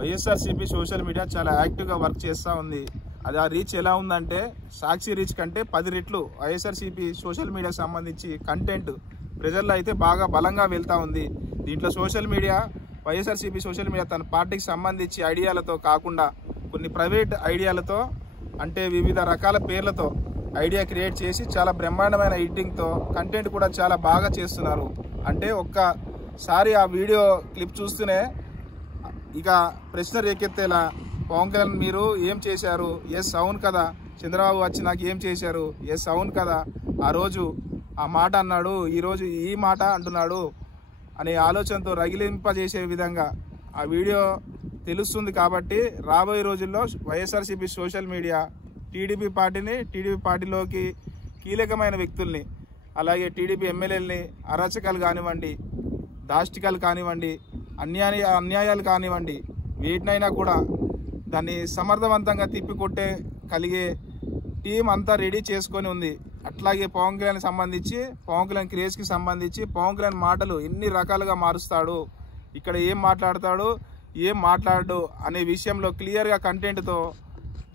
YSRCP social media చాలా యాక్టివ్గా work చేస్తూ ఉంది. అది ఆ రీచ్ ఎలా ఉందంటే సాక్షి రీచ్ కంటే 10 రెట్లు వైఎస్ఆర్సీపీ సోషల్ మీడియాకి సంబంధించి కంటెంట్ ప్రజల్లో అయితే బాగా బలంగా వెళ్తూ ఉంది. దీంట్లో social media YSRCP social media తన పార్టీకి సంబంధించి ఐడియాలతో కాకుండా కొన్ని ప్రైవేట్ ఐడియాలతో అంటే వివిధ రకాల పేర్లతో ఐడియా క్రియేట్ చేసి చాలా బ్రహ్మాండమైన ఎడిటింగ్తో కంటెంట్ కూడా చాలా బాగా చేస్తున్నారు. అంటే ఒక్కసారి ఆ వీడియో క్లిప్ చూస్తూనే ఇక ప్రశ్న రేకెత్తేలా పవన్ కళ్యాణ్ మీరు ఏం చేశారు, ఎస్ అవును కదా, చంద్రబాబు వచ్చి నాకు ఏం చేశారు, ఎస్ అవును కదా, ఆ రోజు ఆ మాట అన్నాడు, ఈరోజు ఈ మాట అంటున్నాడు అనే ఆలోచనతో రగిలింపజేసే విధంగా ఆ వీడియో తెలుస్తుంది. కాబట్టి రాబోయే రోజుల్లో వైఎస్ఆర్సీపీ సోషల్ మీడియా టీడీపీ పార్టీలోకి కీలకమైన వ్యక్తుల్ని అలాగే టీడీపీ ఎమ్మెల్యేలని అరాచకాలు కానివ్వండి, దాష్టికాలు కానివ్వండి, అన్యాయాలు కానివ్వండి, వీటినైనా కూడా దాన్ని సమర్థవంతంగా తిప్పికొట్టే కలిగే టీం అంతా రెడీ చేసుకొని ఉంది. అట్లాగే పవన్ కళ్యాణ్కి సంబంధించి పవన్ కళ్యాణ్ క్రేజ్కి సంబంధించి పవన్ కళ్యాణ్ మాటలు ఎన్ని రకాలుగా మారుస్తాడు, ఇక్కడ ఏం మాట్లాడతాడు ఏం మాట్లాడు అనే విషయంలో క్లియర్గా కంటెంట్తో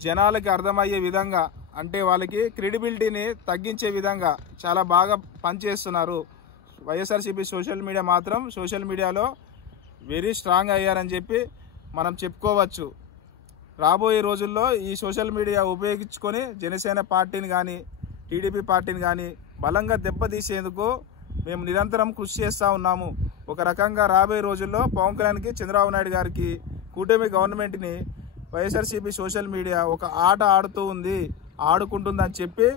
జనాలకి అర్థమయ్యే విధంగా అంటే వాళ్ళకి క్రెడిబిలిటీని తగ్గించే విధంగా చాలా బాగా పనిచేస్తున్నారు. వైఎస్ఆర్సీపీ సోషల్ మీడియా మాత్రం సోషల్ మీడియాలో వెరీ స్ట్రాంగ్ అయ్యారని చెప్పి మనం చెప్పుకోవచ్చు. రాబోయే రోజుల్లో ఈ సోషల్ మీడియా ఉపయోగించుకొని జనసేన పార్టీని కానీ టీడీపీ పార్టీని కానీ బలంగా దెబ్బతీసేందుకు మేము నిరంతరం కృషి చేస్తూ ఉన్నాము. ఒక రకంగా రాబోయే రోజుల్లో పవన్ కళ్యాణ్కి చంద్రబాబు నాయుడు గారికి కూటమి గవర్నమెంట్ని వైఎస్ఆర్సీపీ సోషల్ మీడియా ఒక ఆట ఆడుతూ ఉంది, ఆడుకుంటుందని చెప్పి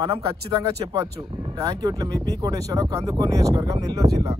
మనం ఖచ్చితంగా చెప్పచ్చు. Thank you. ఇట్లా మీ పి కోటేశ్వరరావు, కందుకూరు నియోజకవర్గం, నెల్లూరు జిల్లా.